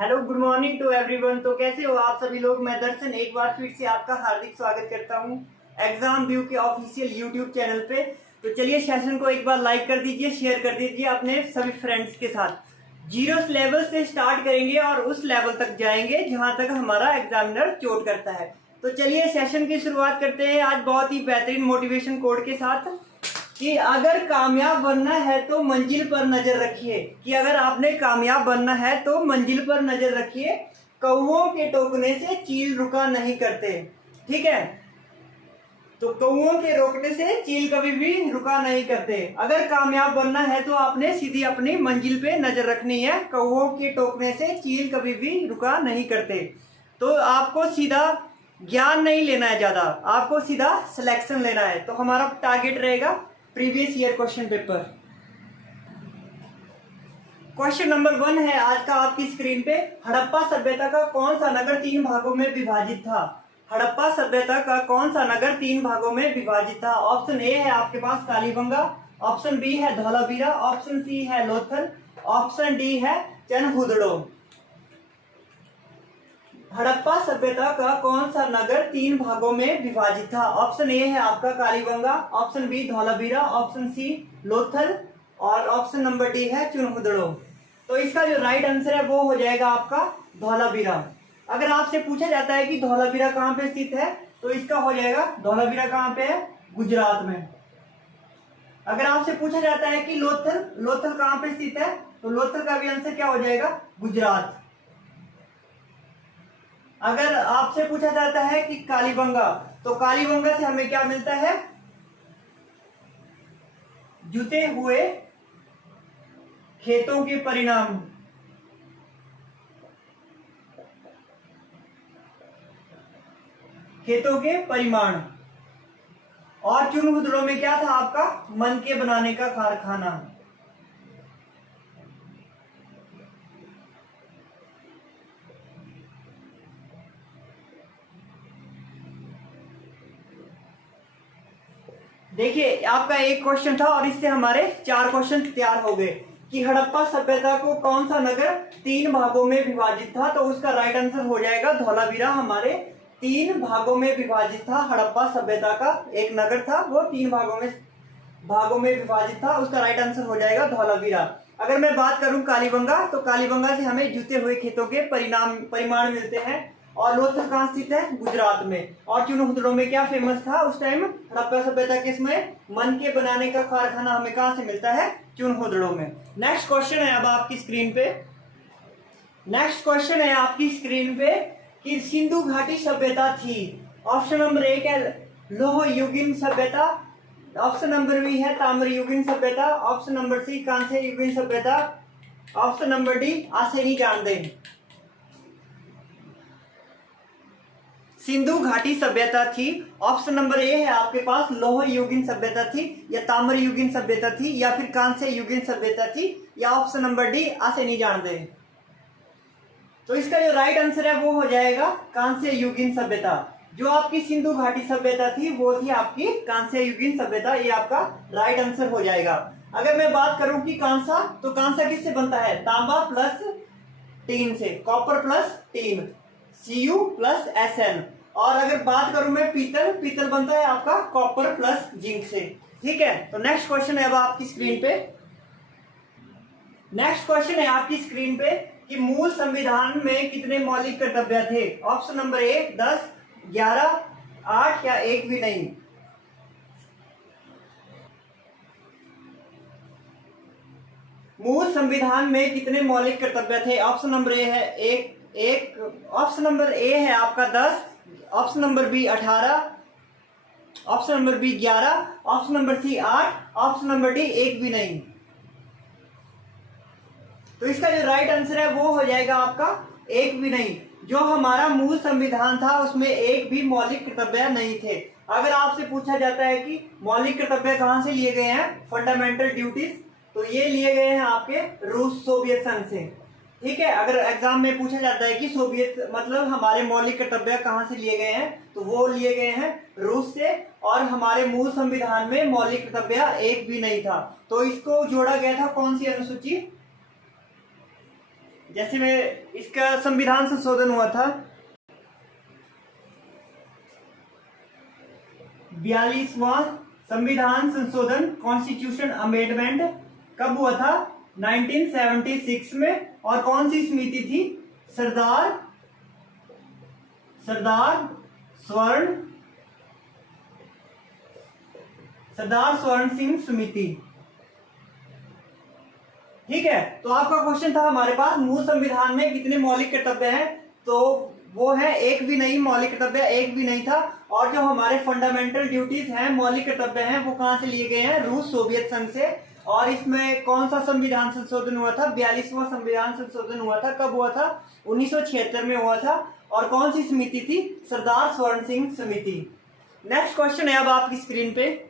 Hello good morning to everyone. तो कैसे हो आप सभी लोग। मैं दर्शन एक बार फिर से आपका हार्दिक स्वागत करता हूं एग्जाम व्यू के ऑफिशियल यूट्यूब चैनल पे। तो चलिए सेशन को एक बार लाइक कर दीजिए, शेयर कर दीजिए अपने सभी फ्रेंड्स के साथ। जीरो लेवल से स्टार्ट करेंगे और उस लेवल तक जाएंगे जहां तक हमारा एग्जामिनर चोट करता है। तो चलिए सेशन की शुरुआत करते हैं आज बहुत ही बेहतरीन मोटिवेशन कोड के साथ कि अगर कामयाब बनना है तो मंजिल पर नजर रखिए। कि अगर आपने कामयाब बनना है तो मंजिल पर नजर रखिए, कौवों के टोकने से चील रुका नहीं करते। ठीक है, तो कौवों के रोकने से चील कभी भी रुका नहीं करते। अगर कामयाब बनना है तो आपने सीधी अपनी मंजिल पे नजर रखनी है, कौवों के टोकने से चील कभी भी रुका नहीं करते। तो आपको सीधा ज्ञान नहीं लेना है ज्यादा, आपको सीधा सिलेक्शन लेना है। तो हमारा टारगेट रहेगा previous year question paper. Question number 1 है आज का आपकी स्क्रीन पे। हड़प्पा सभ्यता का कौन सा नगर 3 भागों में विभाजित था। हड़प्पा सभ्यता का कौन सा नगर 3 भागों में विभाजित था। ऑप्शन ए है आपके पास कालीबंगा, ऑप्शन बी है धौलावीरा, ऑप्शन सी है लोथल, ऑप्शन डी है चनहुदड़ो। हड़प्पा सभ्यता का कौन सा नगर 3 भागों में विभाजित था। ऑप्शन ए है आपका Kalibangan, option B Dholavira, option C Lothal और ऑप्शन नंबर डी है चुनहुदड़ो। तो इसका जो राइट आंसर है वो हो जाएगा आपका धौलावीरा। अगर आपसे पूछा जाता है कि धौलावीरा कहाँ पे स्थित है तो इसका हो जाएगा धौलावीरा कहाँ पे है, गुजरात में। अगर आपसे पूछा जाता है कि लोथल कहाँ पे स्थित है तो लोथल का भी आंसर क्या हो जाएगा, गुजरात। अगर आपसे पूछा जाता है कि कालीबंगा तो कालीबंगा से हमें क्या मिलता है, जुते हुए खेतों के परिणाम। खेतों के परिमाण। और चुनहुदड़ो में क्या था आपका, मन के बनाने का कारखाना। देखिए आपका एक क्वेश्चन था और इससे हमारे 4 क्वेश्चन तैयार हो गए कि हड़प्पा सभ्यता को कौन सा नगर 3 भागों में विभाजित था। तो उसका राइट आंसर हो जाएगा धौलावीरा। हमारे 3 भागों में विभाजित था हड़प्पा सभ्यता का एक नगर था, वो 3 भागों में विभाजित था। उसका राइट आंसर हो जाएगा धौलावीरा। अगर मैं बात करूं कालीबंगा तो कालीबंगा से हमें जुते हुए खेतों के परिमाण मिलते हैं। और लोथल कहाँ स्थित है, गुजरात में। और चुनहुदड़ो में क्या फेमस था उस टाइम, हड़प्पा सभ्यता के समय मन के बनाने का कारखाना हमें कहाँ से मिलता है, चुनहुदड़ो में। नेक्स्ट क्वेश्चन है अब आपकी स्क्रीन पे। नेक्स्ट क्वेश्चन है आपकी स्क्रीन पे कि सिंधु घाटी सभ्यता थी। ऑप्शन नंबर 1 है लोह युगीन सभ्यता, ऑप्शन नंबर बी है ताम्र युगीन सभ्यता, ऑप्शन नंबर सी कांस्य युगीन सभ्यता, ऑप्शन नंबर डी आसेनी जानदेन। सिंधु घाटी सभ्यता थी। ऑप्शन नंबर ए है आपके पास लोह युगीन सभ्यता थी, या ताम्र युगीन सभ्यता थी, या फिर कांस्य युगीन सभ्यता थी, या ऑप्शन नंबर डी आसेनी जानदेन। तो इसका जो राइट आंसर है वो हो जाएगा कांस्य युगीन सभ्यता। जो आपकी सिंधु घाटी सभ्यता थी वो थी आपकी कांस्य युगीन सभ्यता। ये आपका राइट आंसर हो जाएगा। अगर मैं बात करूं कि कांसा, तो कांसा किससे बनता है, तांबा प्लस टीन से, copper plus tin, Cu plus Sn। और अगर बात करूं मैं पीतल बनता है आपका कॉपर प्लस जिंक से। ठीक है, तो नेक्स्ट क्वेश्चन है अब आपकी स्क्रीन पे। नेक्स्ट क्वेश्चन है आपकी स्क्रीन पे कि मूल संविधान में कितने मौलिक कर्तव्य थे। ऑप्शन नंबर ए 10, 11, 8 या एक भी नहीं। मूल संविधान में कितने मौलिक कर्तव्य थे। ऑप्शन नंबर ए है एक, ऑप्शन नंबर ए है आपका 10, option number B 18, option number B 11, option number C 8, option number D एक भी नहीं। तो इसका जो राइट आंसर है वो हो जाएगा आपका एक भी नहीं। जो हमारा मूल संविधान था उसमें एक भी मौलिक कर्तव्य नहीं थे। अगर आपसे पूछा जाता है कि मौलिक कर्तव्य कहां से लिए गए हैं, फंडामेंटल ड्यूटीज, तो ये लिए गए हैं आपके रूस सोवियत संघ से। ठीक है, अगर एग्जाम में पूछा जाता है कि सोवियत मतलब हमारे मौलिक कर्तव्य कहां से लिए गए हैं तो वो लिए गए हैं रूस से। और हमारे मूल संविधान में मौलिक कर्तव्य एक भी नहीं था। तो इसको जोड़ा गया था कौन सी अनुसूची, जैसे मैं इसका संविधान संशोधन हुआ था 42वां संविधान संशोधन कॉन्स्टिट्यूशन अमेंडमेंट कब हुआ था? 1976 में। और कौन सी समिति थी? सरदार स्वर्ण सिंह समिति। ठीक है, तो आपका क्वेश्चन था हमारे पास मूल संविधान में कितने मौलिक कर्तव्य हैं, तो वो है एक भी नहीं, मौलिक कर्तव्य एक भी नहीं था। और जो हमारे फंडामेंटल ड्यूटीज हैं, मौलिक कर्तव्य हैं, वो कहां से लिए गए हैं? रूस सोवियत संघ से। और इसमें कौन सा संविधान संशोधन हुआ था? 42वां संविधान संशोधन हुआ था। कब हुआ था? 1976 में हुआ था। और कौन सी समिति थी? सरदार स्वर्ण सिंह समिति। नेक्स्ट क्वेश्चन है अब आपकी स्क्रीन पे।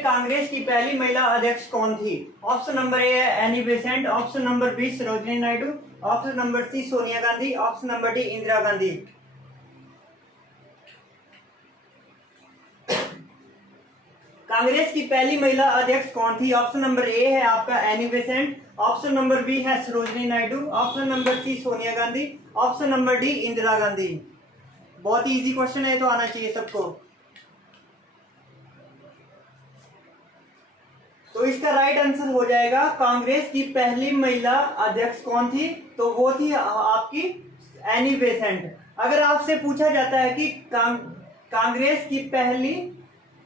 कांग्रेस की पहली महिला अध्यक्ष कौन थी? ऑप्शन नंबर ए है Annie Besant, option number B Sarojini Naidu, option number C Sonia Gandhi, option number D Indira Gandhi. Congress की पहली महिला अध्यक्ष कौन थी? ऑप्शन नंबर ए है आपका Annie Besant, option number B है Sarojini Naidu, option number C Sonia Gandhi, option number D Indira Gandhi. बहुत ही इजी क्वेश्चन है, तो आना चाहिए सबको। तो इसका राइट आंसर हो जाएगा कांग्रेस की पहली महिला अध्यक्ष कौन थी? तो वो थी आपकी एनी बेसेंट। अगर आपसे पूछा जाता है कि कांग्रेस की पहली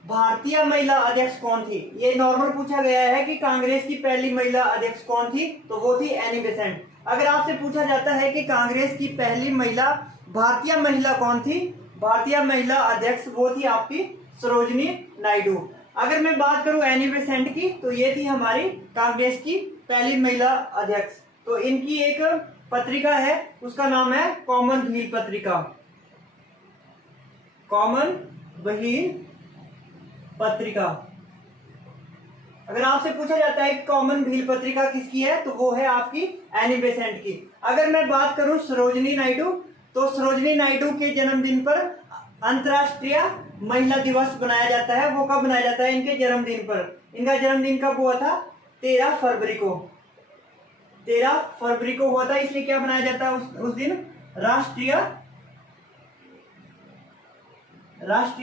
भारतीय महिला अध्यक्ष कौन थी, ये नॉर्मल पूछा गया है कि कांग्रेस की पहली महिला अध्यक्ष कौन थी, तो वो थी एनी बेसेंट। अगर आपसे पूछा जाता है कि कांग्रेस की पहली महिला भारतीय महिला कौन थी, भारतीय महिला अध्यक्ष, वो थी आपकी सरोजिनी नायडू। अगर मैं बात करूं एनी बेसेंट की, तो ये थी हमारी कांग्रेस की पहली महिला अध्यक्ष। तो इनकी एक पत्रिका है, उसका नाम है कॉमनवेल्थ पत्रिका। कॉमनवेल्थ पत्रिका। अगर आपसे पूछा जाता है कि कॉमनवेल्थ पत्रिका किसकी है, तो वो है आपकी एनी बेसेंट की। अगर मैं बात करूं सरोजिनी नायडू, तो सरोजिनी नायडू के जन्मदिन पर अंतर्राष्ट्रीय महिला दिवस बनाया जाता है। वो कब बनाया जाता है? इनके जन्मदिन पर। इनका जन्मदिन कब हुआ था? 13 फरवरी को। 13 फरवरी को हुआ था, इसलिए क्या बनाया जाता है उस दिन? राष्ट्रीय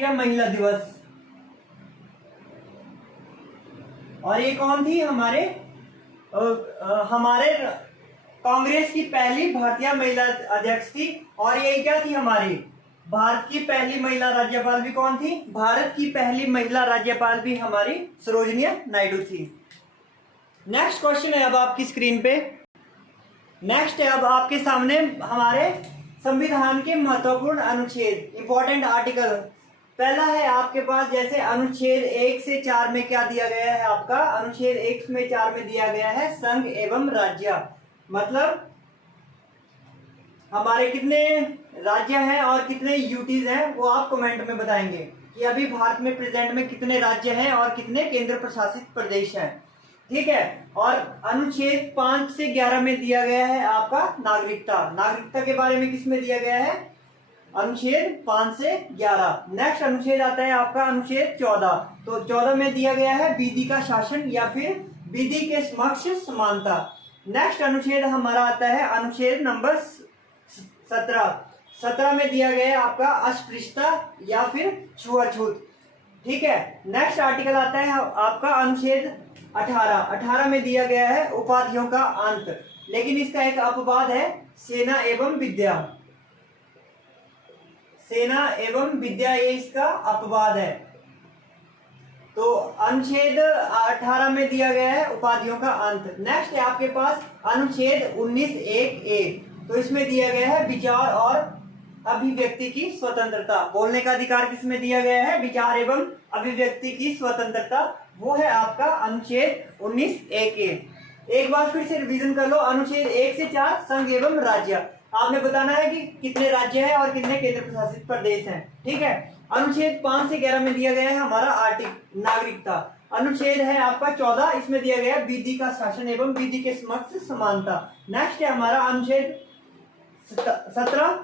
महिला दिवस। और ये कौन थी? हमारे कांग्रेस की पहली भारतीय महिला अध्यक्ष थी। और ये क्या थी? हमारी भारत की पहली महिला राज्यपाल भी कौन थी? भारत की पहली महिला राज्यपाल भी हमारी सरोजिनी नायडू थी। नेक्स्ट क्वेश्चन है अब आपकी स्क्रीन पे। नेक्स्ट है अब आपके सामने हमारे संविधान के महत्वपूर्ण अनुच्छेद, इंपॉर्टेंट आर्टिकल। पहला है आपके पास, जैसे अनुच्छेद 1 से 4 में क्या दिया गया है आपका? अनुच्छेद 1 में 4 में दिया गया है संघ एवं राज्य। मतलब हमारे कितने राज्य हैं और कितने यूटीज हैं, वो आप कमेंट में बताएंगे कि अभी भारत में प्रेजेंट में कितने राज्य हैं और कितने केंद्र प्रशासित प्रदेश हैं। ठीक है। और अनुच्छेद 5 से 11 में दिया गया है आपका नागरिकता। नागरिकता के बारे में किसमें दिया गया है? अनुच्छेद 5 से 11। नेक्स्ट अनुच्छेद आता है आपका अनुच्छेद 14। तो 14 में दिया गया है विधि का शासन या फिर विधि के समक्ष समानता। नेक्स्ट अनुच्छेद हमारा आता है अनुच्छेद नंबर 17 में दिया गया है आपका अस्पृश्यता या फिर छुआछूत। ठीक है। नेक्स्ट आर्टिकल आता है आपका अनुच्छेद 18 में दिया गया है उपाधियों का अंत। लेकिन इसका एक अपवाद है, सेना एवं विद्या। सेना एवं विद्या, ये इसका अपवाद है। तो अनुच्छेद 18 में दिया गया है उपाधियों का अंत। नेक्स्ट है आपके पास अनुच्छेद 19(1)(a। तो इसमें दिया गया है विचार और अभिव्यक्ति की स्वतंत्रता। बोलने का अधिकार किसमें दिया गया है? विचार एवं अभिव्यक्ति की स्वतंत्रता। वो है आपका अनुच्छेद 19(1)(a। एक बार फिर से रिवीजन कर लो। अनुच्छेद 1 से 4 संघ एवं राज्य। आपने बताना है कि कितने राज्य हैं और कितने केंद्र प्रशासित प्रदेश हैं। ठीक है। अनुच्छेद 5 से 11 में दिया गया है हमारा आर्टिकल नागरिकता। अनुच्छेद है आपका 14, इसमें दिया गया विधि का शासन एवं विधि के समक्ष समानता। नेक्स्ट है हमारा अनुच्छेद 17,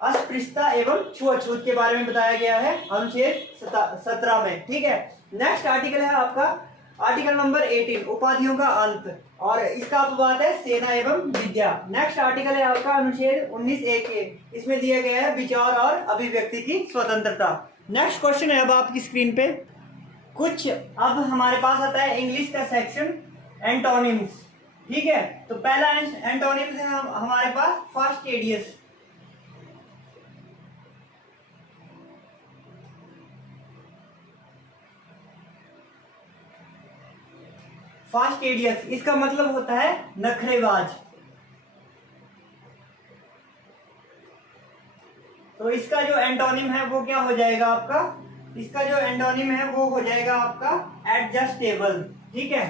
अस्पृश्यता एवं छुआछूत के बारे में बताया गया है अनुच्छेद 17 में। ठीक है। नेक्स्ट आर्टिकल है आपका आर्टिकल नंबर 18 उपाधियों का अंत, और इसका अपवाद है सेना एवं विद्या। नेक्स्ट आर्टिकल है आपका अनुच्छेद 19A के, इसमें दिया गया है विचार और अभिव्यक्ति की स्वतंत्रता। नेक्स्ट क्वेश्चन है अब आपकी स्क्रीन पे कुछ, अब हमारे पास आता है इंग्लिश का सेक्शन एंटोनिम्स। ठीक है, तो पहला एंटोनिम्स है हमारे पास फास्टिडियस। फास्टिडियस इसका मतलब होता है नखरेबाज। तो इसका जो एंटोनिम है वो क्या हो जाएगा आपका, इसका जो एंटोनिम है वो हो जाएगा आपका एडजस्टेबल। ठीक है,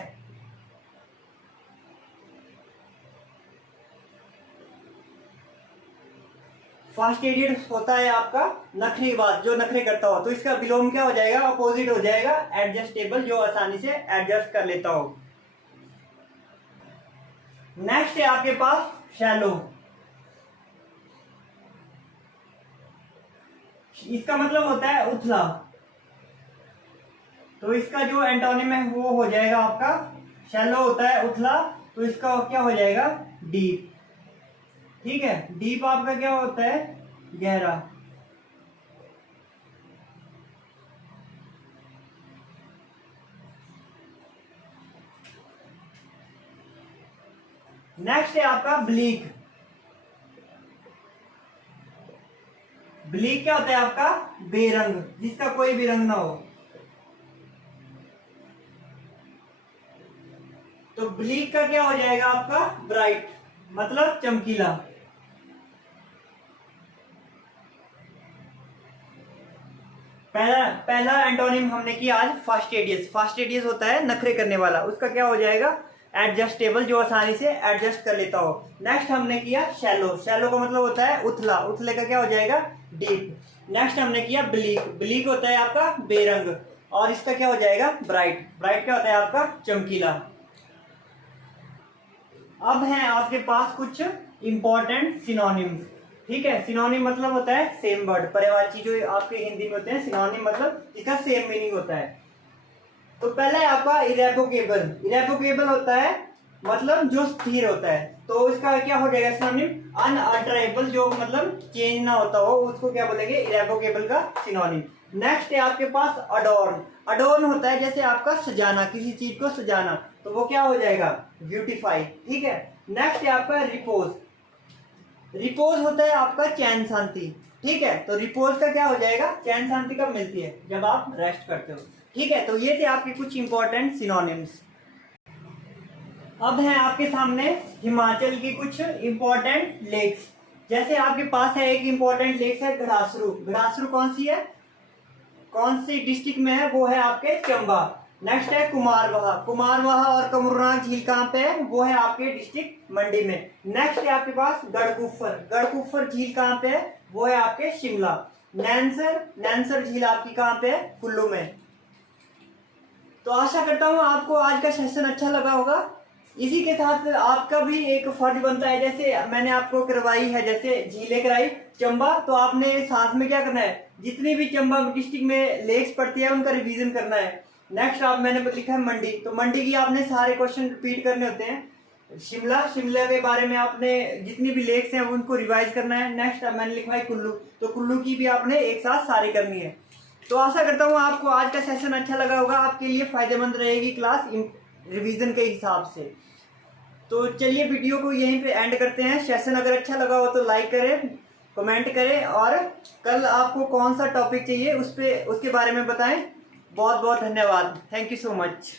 फास्टिडियस होता है आपका नखरेबाज, जो नखरे करता हो, तो इसका विलोम क्या हो जाएगा, अपोजिट हो जाएगा एडजस्टेबल, जो आसानी से एडजस्ट कर लेता हो। नेक्स्ट है आपके पास शैलो। इसका मतलब होता है उथला, तो इसका जो एंटोनिम है वो हो जाएगा आपका, शैलो होता है उथला, तो इसका क्या हो जाएगा डीप। ठीक है, डीप आपका क्या होता है गहरा। नेक्स्ट है आपका ब्लीक। ब्लीक क्या होता है आपका बेरंग, जिसका कोई भी रंग ना हो। तो ब्लीक का क्या हो जाएगा आपका ब्राइट, मतलब चमकीला। पहला एंटोनिम हमने किया आज फास्टिडियस। फास्टिडियस होता है नखरे करने वाला, उसका क्या हो जाएगा एडजस्टेबल, जो आसानी से एडजस्ट कर लेता हो। नेक्स्ट हमने किया शैलो। शैलो का मतलब होता है उथला, उथले का क्या हो जाएगा डीप। नेक्स्ट हमने किया ब्लीक। ब्लीक होता है आपका बेरंग, और इसका क्या हो जाएगा ब्राइट। ब्राइट क्या होता है आपका चमकीला। अब है आपके पास कुछ इंपॉर्टेंट सिनोनिम्स। ठीक है, सिनोनिम मतलब होता है सेम वर्ड, पर्यायवाची जो आपके हिंदी में होते हैं। सिनोनिम मतलब इसका सेम मीनिंग होता है। तो पहला है आपका इरेवोकेबल। इरेवोकेबल होता है मतलब जो स्थिर होता है, तो इसका क्या हो जाएगा सिनोनिम अनअल्टरेबल, जो मतलब चेंज ना होता हो, उसको क्या बोलेंगे इरेवोकेबल का सिनोनिम। नेक्स्ट है आपके पास अडोर्न। अडोर्न होता है जैसे आपका सजाना, किसी चीज को सजाना, तो वो क्या हो जाएगा ब्यूटीफाई। ठीक है, नेक्स्ट है आपका रिपोज। रिपोज होता है आपका चैन शांति। ठीक है, तो रिपोज का क्या हो जाएगा चैन शांति कब मिलती है, जब आप रेस्ट करते हो। ठीक है, तो ये थे आपके कुछ इंपॉर्टेंट सिनोनिम्स। अब है आपके सामने हिमाचल की कुछ इंपॉर्टेंट लेक्स। जैसे आपके पास है एक इंपॉर्टेंट लेक्स है घड़ासरू। घड़ासरू कौन सी है, कौन सी डिस्ट्रिक्ट में है, वो है आपके चंबा। नेक्स्ट है कुमारवाहा। कुमारवाहा और कमरुनाग झील कहाँ पे है, वो है आपके डिस्ट्रिक्ट मंडी में। नेक्स्ट है आपके पास गढ़कुफर। गढ़कुफर झील कहाँ पे है, वो है आपके शिमला। नैनसर, नैनसर झील आपकी कहाँ पे है, कुल्लू में। तो आशा करता हूँ आपको आज का सेशन अच्छा लगा होगा। इसी के साथ आपका भी एक फर्ज बनता है, जैसे मैंने आपको करवाई है, जैसे झीलें कराई चंबा, तो आपने साथ में क्या करना है, जितनी भी चंबा डिस्ट्रिक्ट में लेक्स पड़ती है उनका रिवीजन करना है। नेक्स्ट आप मैंने लिखा है मंडी, तो मंडी की आपने सारे क्वेश्चन रिपीट करने होते हैं। शिमला, शिमला के बारे में आपने जितनी भी लेक्स हैं उनको रिवाइज करना है। नेक्स्ट मैंने लिखा है कुल्लू, तो कुल्लू की भी आपने एक साथ सारी करनी है। तो आशा करता हूँ आपको आज का सेशन अच्छा लगा होगा, आपके लिए फायदेमंद रहेगी क्लास रिवीजन के हिसाब से। तो चलिए वीडियो को यहीं पे एंड करते हैं। सेशन अगर अच्छा लगा हो तो लाइक करें, कमेंट करें, और कल आपको कौन सा टॉपिक चाहिए उसके बारे में बताएं। बहुत बहुत धन्यवाद, थैंक यू सो मच।